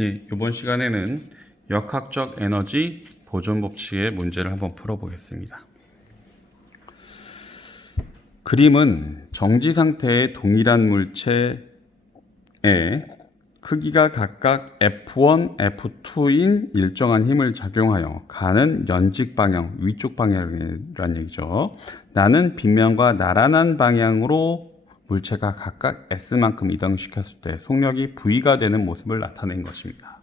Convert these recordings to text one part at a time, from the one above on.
예, 이번 시간에는 역학적 에너지 보존 법칙의 문제를 한번 풀어보겠습니다. 그림은 정지 상태의 동일한 물체의 크기가 각각 F1, F2인 일정한 힘을 작용하여 가는 연직 방향, 위쪽 방향이라는 얘기죠. 나는 빗면과 나란한 방향으로 물체가 각각 S만큼 이동시켰을 때 속력이 V가 되는 모습을 나타낸 것입니다.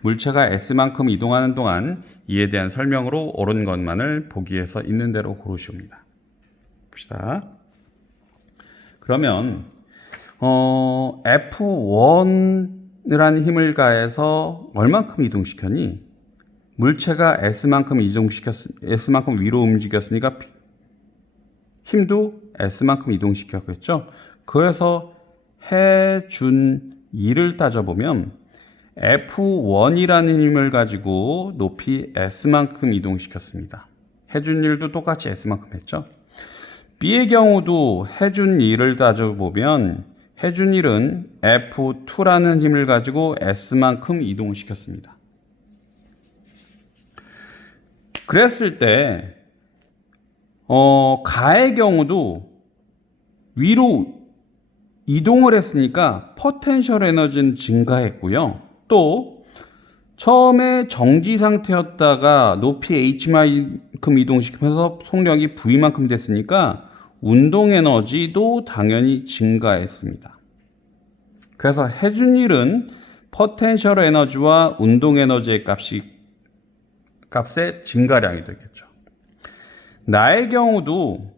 물체가 S만큼 이동하는 동안 이에 대한 설명으로 옳은 것만을 보기에서 있는 대로 고르시옵니다. 봅시다. 그러면 F1이라는 힘을 가해서 얼만큼 이동시켰니? 물체가 S만큼 위로 움직였으니까 힘도 S만큼 이동시켰겠죠? 그래서 해준 2를 따져보면 F1이라는 힘을 가지고 높이 S만큼 이동시켰습니다. 해준 1도 똑같이 S만큼 했죠? B의 경우도 해준 2를 따져보면 해준 1은 F2라는 힘을 가지고 S만큼 이동시켰습니다. 그랬을 때 가의 경우도 위로 이동을 했으니까 포텐셜 에너지는 증가했고요. 또 처음에 정지 상태였다가 높이 h만큼 이동시키면서 속력이 v만큼 됐으니까 운동 에너지도 당연히 증가했습니다. 그래서 해준 일은 포텐셜 에너지와 운동 에너지의 값의 증가량이 되겠죠. 나의 경우도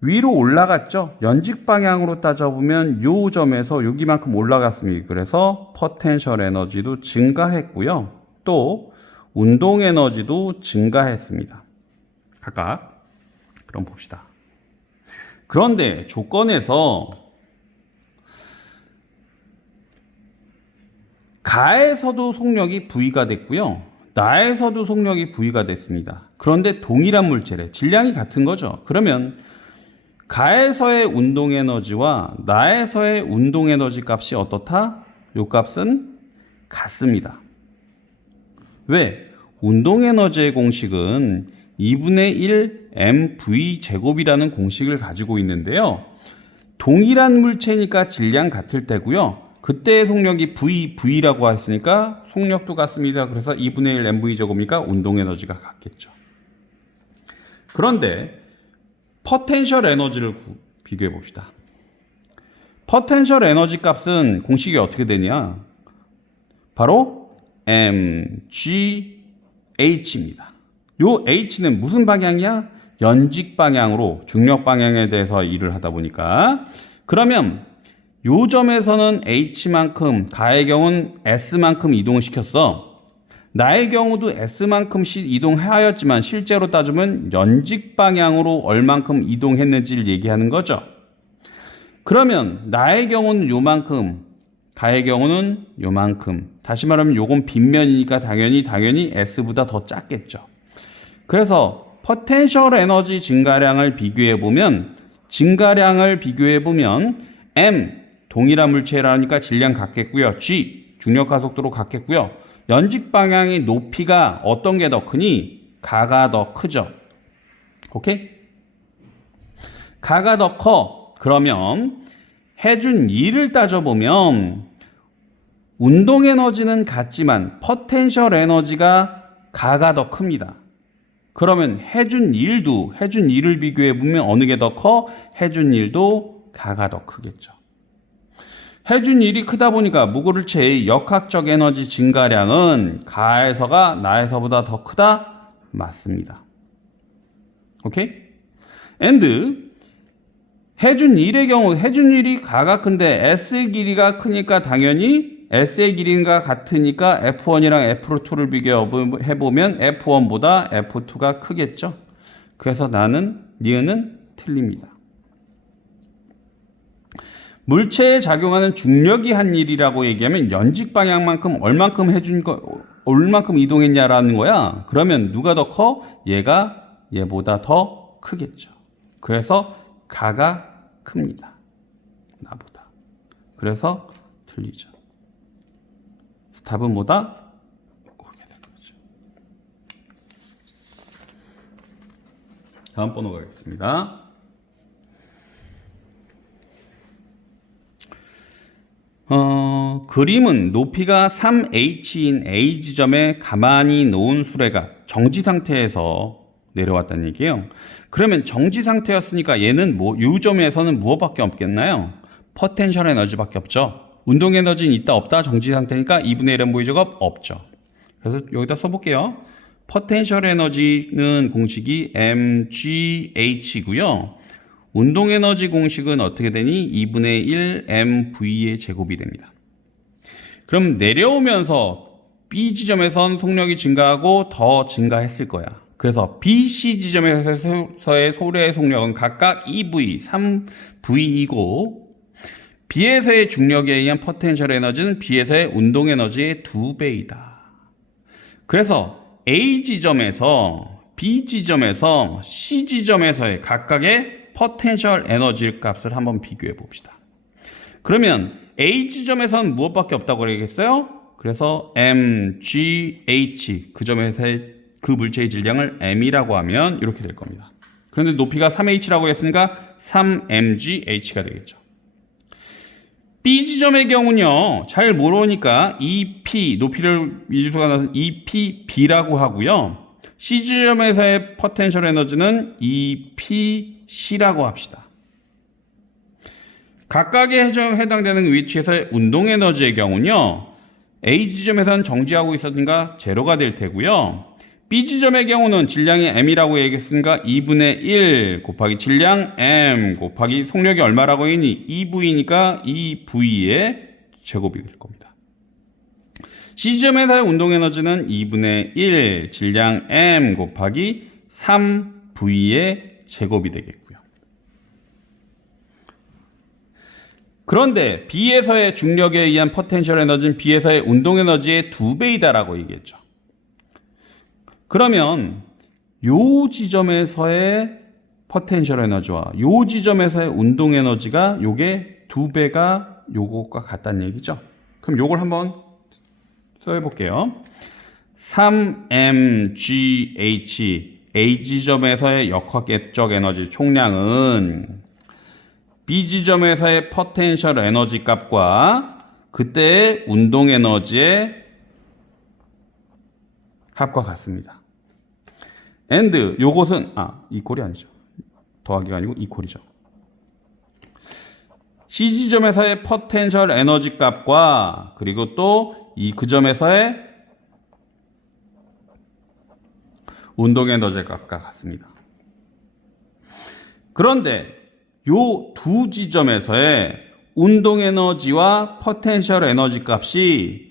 위로 올라갔죠. 연직 방향으로 따져보면 요 점에서 여기만큼 올라갔습니다. 그래서 포텐셜 에너지도 증가했고요. 또 운동 에너지도 증가했습니다. 각각. 그럼 봅시다. 그런데 조건에서 가에서도 속력이 V가 됐고요. 나에서도 속력이 V가 됐습니다. 그런데 동일한 물체래. 질량이 같은 거죠. 그러면 가에서의 운동 에너지와 나에서의 운동 에너지 값이 어떻다? 요 값은 같습니다. 왜? 운동 에너지의 공식은 2분의 1 mv 제곱이라는 공식을 가지고 있는데요. 동일한 물체니까 질량 같을 때고요. 그때의 속력이 V라고 했으니까 속력도 같습니다. 그래서 2분의 1 mv 제곱이니까 운동 에너지가 같겠죠. 그런데 포텐셜 에너지를 비교해 봅시다. 포텐셜 에너지 값은 공식이 어떻게 되냐? 바로 mgh입니다. 요 h는 무슨 방향이야? 연직 방향으로 중력 방향에 대해서 일을 하다 보니까 그러면 요 점에서는 h만큼 가의 경우는 s만큼 이동을 시켰어. 나의 경우도 S만큼 이동하였지만 실제로 따지면 연직 방향으로 얼만큼 이동했는지를 얘기하는 거죠. 그러면 나의 경우는 요만큼, 가의 경우는 요만큼. 다시 말하면 요건 빗면이니까 당연히 S보다 더 작겠죠. 그래서 포텐셜 에너지 증가량을 비교해 보면 M 동일한 물체라니까 질량 같겠고요. G 중력 가속도로 같겠고요. 연직 방향의 높이가 어떤 게 더 크니? 가가 더 크죠. 오케이? 가가 더 커. 그러면 해준 2를 따져보면 운동 에너지는 같지만 포텐셜 에너지가 가가 더 큽니다. 그러면 해준 2를 비교해보면 어느 게 더 커? 해준 1도 가가 더 크겠죠. 해준 1이 크다 보니까 무구물체의 역학적 에너지 증가량은 가에서가 나에서보다 더 크다? 맞습니다. 오케이? and 해준 1의 경우 해준 1이 가가 큰데 S의 길이가 크니까 당연히 S의 길이가 같으니까 F1이랑 F2를 비교해보면 F1보다 F2가 크겠죠? 그래서 니은은 틀립니다. 물체에 작용하는 중력이 한 일이라고 얘기하면 연직 방향만큼 얼만큼 이동했냐라는 거야. 그러면 누가 더 커? 얘보다 더 크겠죠. 그래서 가가 큽니다. 나보다. 그래서 틀리죠. 답은 뭐다? 다음 번호 가겠습니다. 그림은 높이가 3h인 A 지점에 가만히 놓은 수레가 정지 상태에서 내려왔다는 얘기예요. 그러면 정지 상태였으니까 얘는 이 점에서는 무엇밖에 없겠나요? 포텐셜 에너지밖에 없죠. 운동 에너지는 있다 없다 정지 상태니까 2분의 1 mv 제곱 없죠. 그래서 여기다 써볼게요. 포텐셜 에너지는 공식이 mgh고요. 운동 에너지 공식은 어떻게 되니? 2분의 1 mv의 제곱이 됩니다. 그럼 내려오면서 B 지점에선 속력이 증가하고 더 증가했을 거야. 그래서 B, C 지점에서의 소래의 속력은 각각 2V, 3V이고 B에서의 중력에 의한 포텐셜 에너지는 B에서의 운동 에너지의 2배이다. 그래서 A 지점에서 B 지점에서 C 지점에서의 각각의 포텐셜 에너지 값을 한번 비교해 봅시다. 그러면 A 지점에서는 무엇밖에 없다고 그러겠어요? 그래서 mgh 그 점에서의 그 물체의 질량을 m이라고 하면 이렇게 될 겁니다. 그런데 높이가 3h라고 했으니까 3mgh가 되겠죠. B 지점의 경우는요, 잘 모르니까 EP, 높이를 미지수가 나서 EPB라고 하고요. C 지점에서의 포텐셜 에너지는 EPC라고 합시다. 각각에 해당되는 위치에서의 운동 에너지의 경우는요, A 지점에서는 정지하고 있었으니까 제로가 될 테고요. B 지점의 경우는 질량이 m이라고 얘기했으니까 2분의 1 곱하기 질량 m 곱하기 속력이 얼마라고 했니? 2V니까 2V의 제곱이 될 겁니다. C 지점에서의 운동 에너지는 2분의 1 질량 m 곱하기 3V의 제곱이 되겠고요. 그런데 B에서의 중력에 의한 포텐셜 에너지는 B에서의 운동 에너지의 2배이다라고 얘기했죠. 그러면 요 지점에서의 포텐셜 에너지와 요 지점에서의 운동 에너지가 요게 2배가 요것과 같다는 얘기죠. 그럼 요걸 한번 써볼게요. 3mgh A 지점에서의 역학적 에너지 총량은 B 지점에서의 포텐셜 에너지 값과 그때의 운동 에너지의 합과 같습니다. and 요것은 이꼴이 아니죠. 더하기가 아니고 이꼴이죠. C 지점에서의 포텐셜 에너지 값과 그리고 또 그 점에서의 운동 에너지 값과 같습니다. 그런데 요 두 지점에서의 운동 에너지와 포텐셜 에너지 값이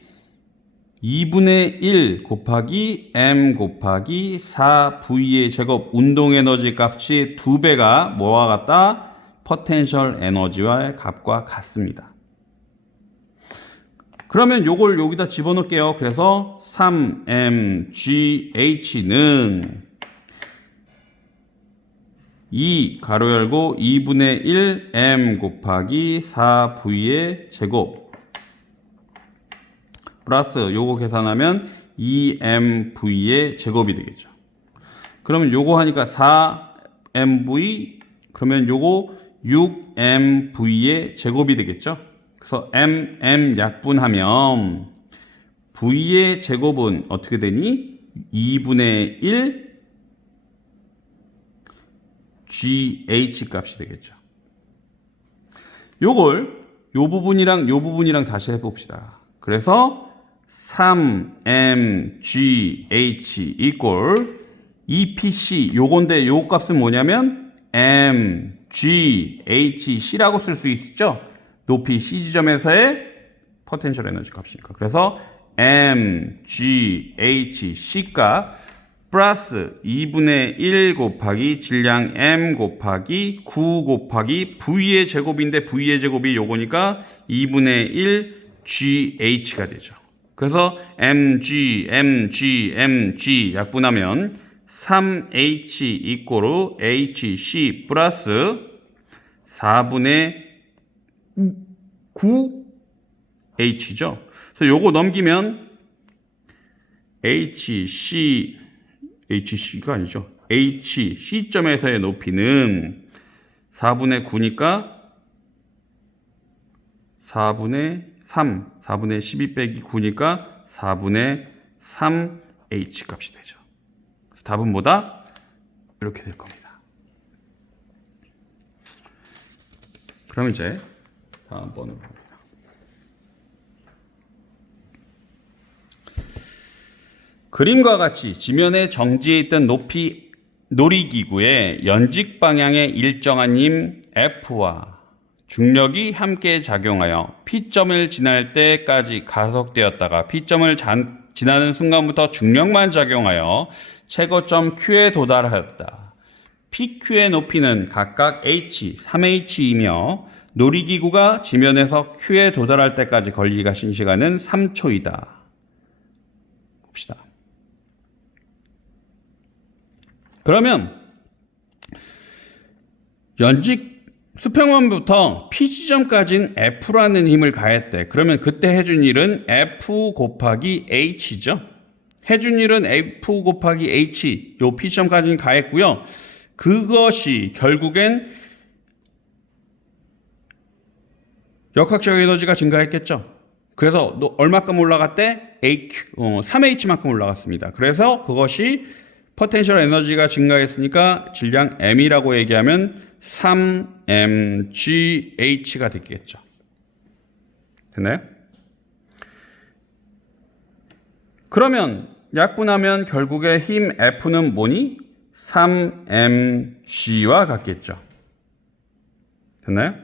2분의 1 곱하기 m 곱하기 4v의 제곱 운동 에너지 값이 2배가 뭐와 같다? 포텐셜 에너지와의 값과 같습니다. 그러면 요걸 여기다 집어넣을게요. 그래서 3mgh는 2 가로 열고 2분의 1 m 곱하기 4v의 제곱 플러스 요거 계산하면 2mv의 제곱이 되겠죠. 그러면 요거 하니까 4mv 그러면 요거 6mv의 제곱이 되겠죠. 그래서 m 약분하면 v의 제곱은 어떻게 되니? 2분의 1 gh 값이 되겠죠. 요걸 요 부분이랑 다시 해봅시다. 그래서 3mgh 이꼴 EPC 요건데 요 값은 뭐냐면 mghc라고 쓸 수 있죠. 높이 C 지점에서의 포텐셜 에너지 값이니까. 그래서 mghc 값 플러스 2분의 1 곱하기 질량 m 곱하기 9 곱하기 v의 제곱인데 v의 제곱이 요거니까 2분의 1 GH가 되죠. 그래서 mg 약분하면 3H 이꼬르 HC 플러스 4분의 9H죠. 그래서 요거 넘기면 HC가 아니죠. HC점에서의 높이는 4분의 9니까 4분의 3, 4분의 12 빼기 9니까 4분의 3 H 값이 되죠. 답은 뭐다? 이렇게 될 겁니다. 그럼 이제 다음번으로 갑니다. 그림과 같이 지면에 정지해 있던 높이 놀이기구의 연직 방향의 일정한 힘 F와 중력이 함께 작용하여 P점을 지날 때까지 가속되었다가 P점을 지나는 순간부터 중력만 작용하여 최고점 Q에 도달하였다. PQ의 높이는 각각 H, 3H이며 놀이기구가 지면에서 Q에 도달할 때까지 걸리가신 시간은 3초이다. 봅시다. 그러면 연직 수평원부터 P 지점까지는 F라는 힘을 가했대. 그러면 그때 해준 일은 F 곱하기 H죠. 해준 일은 F 곱하기 H, 요 P 지점까지는 가했고요. 그것이 결국엔 역학적 에너지가 증가했겠죠. 그래서 얼마큼 올라갔대? 3H만큼 올라갔습니다. 그래서 그것이 포텐셜 에너지가 증가했으니까 질량 M이라고 얘기하면 3mgh가 되겠죠. 됐나요? 그러면 약분하면 결국에 힘 F는 뭐니? 3mg와 같겠죠. 됐나요?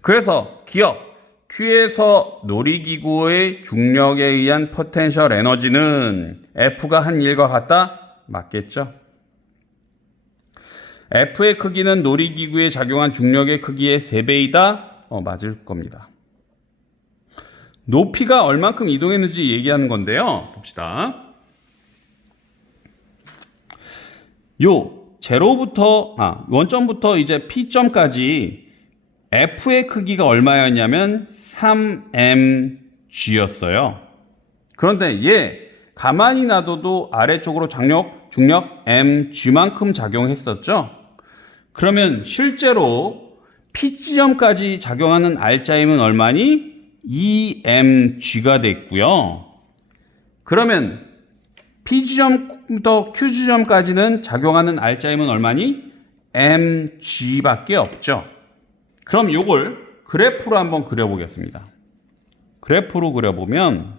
그래서 기억 Q에서 놀이기구의 중력에 의한 포텐셜 에너지는 F가 한 일과 같다? 맞겠죠? F의 크기는 놀이기구에 작용한 중력의 크기의 3배이다? 맞을 겁니다. 높이가 얼만큼 이동했는지 얘기하는 건데요. 봅시다. 원점부터 이제 P점까지 F의 크기가 얼마였냐면 3mg였어요. 그런데 얘 가만히 놔둬도 아래쪽으로 중력 mg만큼 작용했었죠. 그러면 실제로 P지점까지 작용하는 알짜힘은 얼마니? 2mg가 됐고요. 그러면 P지점부터 Q지점까지는 작용하는 알짜힘은 얼마니? mg밖에 없죠. 그럼 요걸 그래프로 한번 그려보겠습니다. 그래프로 그려보면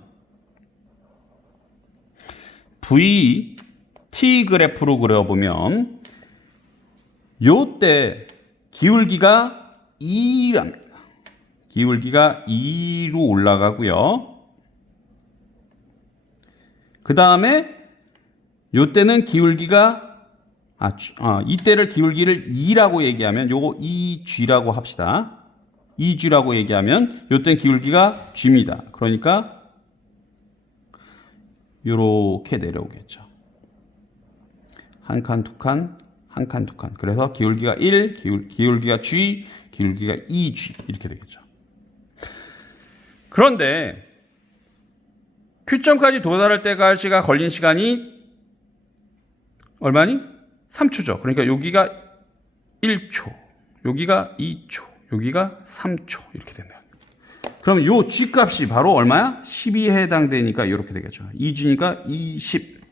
VT 그래프로 그려보면 요때 기울기가 2합니다. 기울기가 2로 올라가고요. 그 다음에 요때는 기울기가 이때를 기울기를 2라고 얘기하면 요거 2g라고 합시다. 2g라고 얘기하면 요때는 기울기가 g입니다. 그러니까 요렇게 내려오겠죠. 한 칸, 두 칸, 한 칸, 두 칸. 그래서 기울기가 1, 기울기가 g, 기울기가 2g 이렇게 되겠죠. 그런데 Q점까지 도달할 때까지가 걸린 시간이 얼마니? 3초죠. 그러니까 여기가 1초, 여기가 2초, 여기가 3초 이렇게 된다. 그럼 요 G 값이 바로 얼마야? 12에 해당되니까 이렇게 되겠죠. 2G니까 20.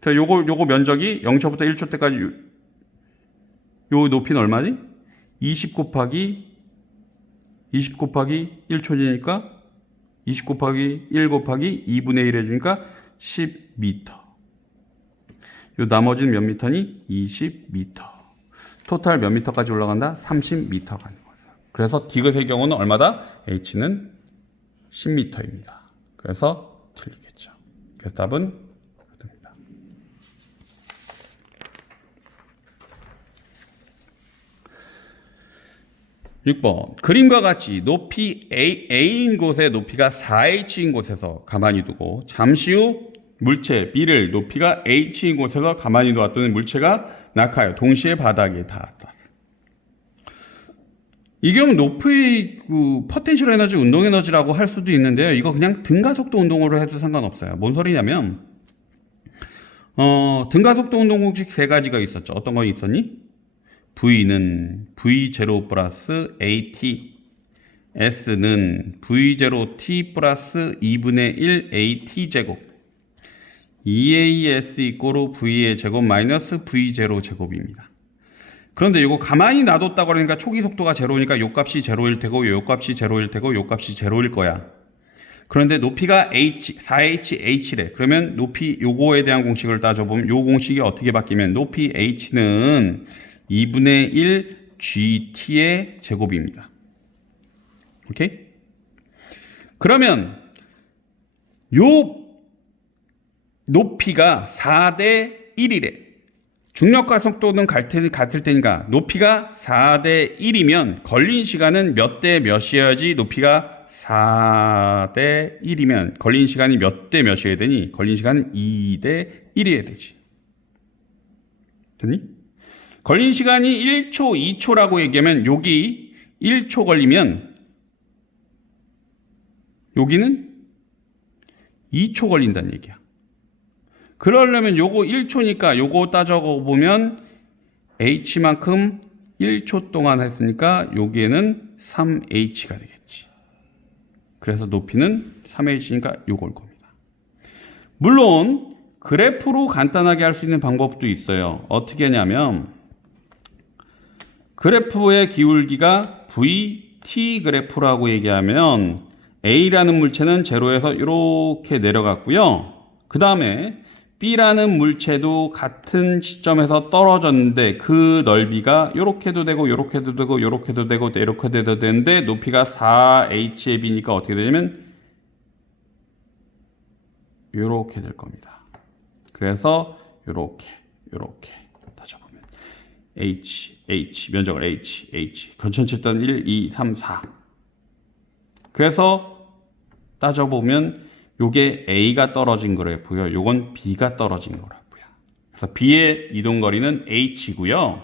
자, 요거 면적이 0초부터 1초 때까지 요 높이는 얼마지? 20 곱하기 1초지니까 20 곱하기 1 곱하기 2분의 1 해주니까 10m. 요 나머지는 몇 미터니? 20m. 토탈 몇 미터까지 올라간다? 30m 가는 거예요. 그래서 디귿의 경우는 얼마다? H는 10m입니다. 그래서 틀리겠죠. 그래서 답은 됩니다. (6번) 그림과 같이 높이 A인 곳의 높이가 4H인 곳에서 가만히 두고 잠시 후 물체 B를 높이가 H인 곳에서 가만히 놓았더니 물체가 낙하여 동시에 바닥에 닿았다. 이 경우 높이의 그 포텐셜 에너지, 운동 에너지라고 할 수도 있는데요. 이거 그냥 등가속도 운동으로 해도 상관없어요. 뭔 소리냐면 등가속도 운동 공식 세 가지가 있었죠. 어떤 거 있었니? V는 V0 플러스 AT, S는 V0T 플러스 2분의 1 AT 제곱, EAS 이꼬르 V의 제곱 마이너스 V0 제곱입니다. 그런데 이거 가만히 놔뒀다고 그러니까 초기 속도가 제로니까 요 값이 제로일 테고 요 값이 제로일 테고 요 값이 제로일 거야. 그런데 높이가 h, 4h래. 그러면 높이 요거에 대한 공식을 따져보면 요 공식이 어떻게 바뀌면 높이 h는 2분의 1 gt의 제곱입니다. 오케이? 그러면 요 높이가 4대 1이래. 중력과 속도는 같을 테니까 높이가 4대 1이면 걸린 시간은 몇 대 몇이어야지. 높이가 4대 1이면 걸린 시간이 몇 대 몇이어야 되니? 걸린 시간은 2대 1이어야 되지. 됐니? 걸린 시간이 1초, 2초라고 얘기하면 여기 1초 걸리면 여기는 2초 걸린다는 얘기야. 그러려면 요거 1초니까 요거 따져보면 h만큼 1초 동안 했으니까 여기에는 3h가 되겠지. 그래서 높이는 3h니까 요걸 겁니다. 물론 그래프로 간단하게 할 수 있는 방법도 있어요. 어떻게 하냐면 그래프의 기울기가 VT 그래프라고 얘기하면 A라는 물체는 제로에서 이렇게 내려갔고요. 그 다음에 B라는 물체도 같은 시점에서 떨어졌는데 그 넓이가 요렇게도 되고 요렇게도 되고 요렇게도 되고 이렇게도 되는데 높이가 4h의 b니까 어떻게 되냐면 요렇게 될 겁니다. 그래서 요렇게 따져보면 h 면적을 h 전천치단 1, 2, 3, 4 그래서 따져보면 요게 A가 떨어진 그래프고요. 요건 B가 떨어진 그래프야. 그래서 B의 이동거리는 H고요.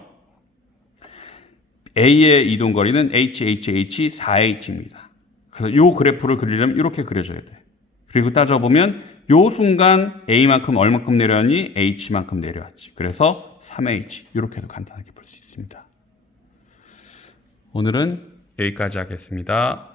A의 이동거리는 H, 4H입니다. 그래서 요 그래프를 그리려면 이렇게 그려줘야 돼. 그리고 따져보면 요 순간 A만큼 얼마큼 내려왔니? H만큼 내려왔지. 그래서 3H. 이렇게도 간단하게 볼 수 있습니다. 오늘은 여기까지 하겠습니다.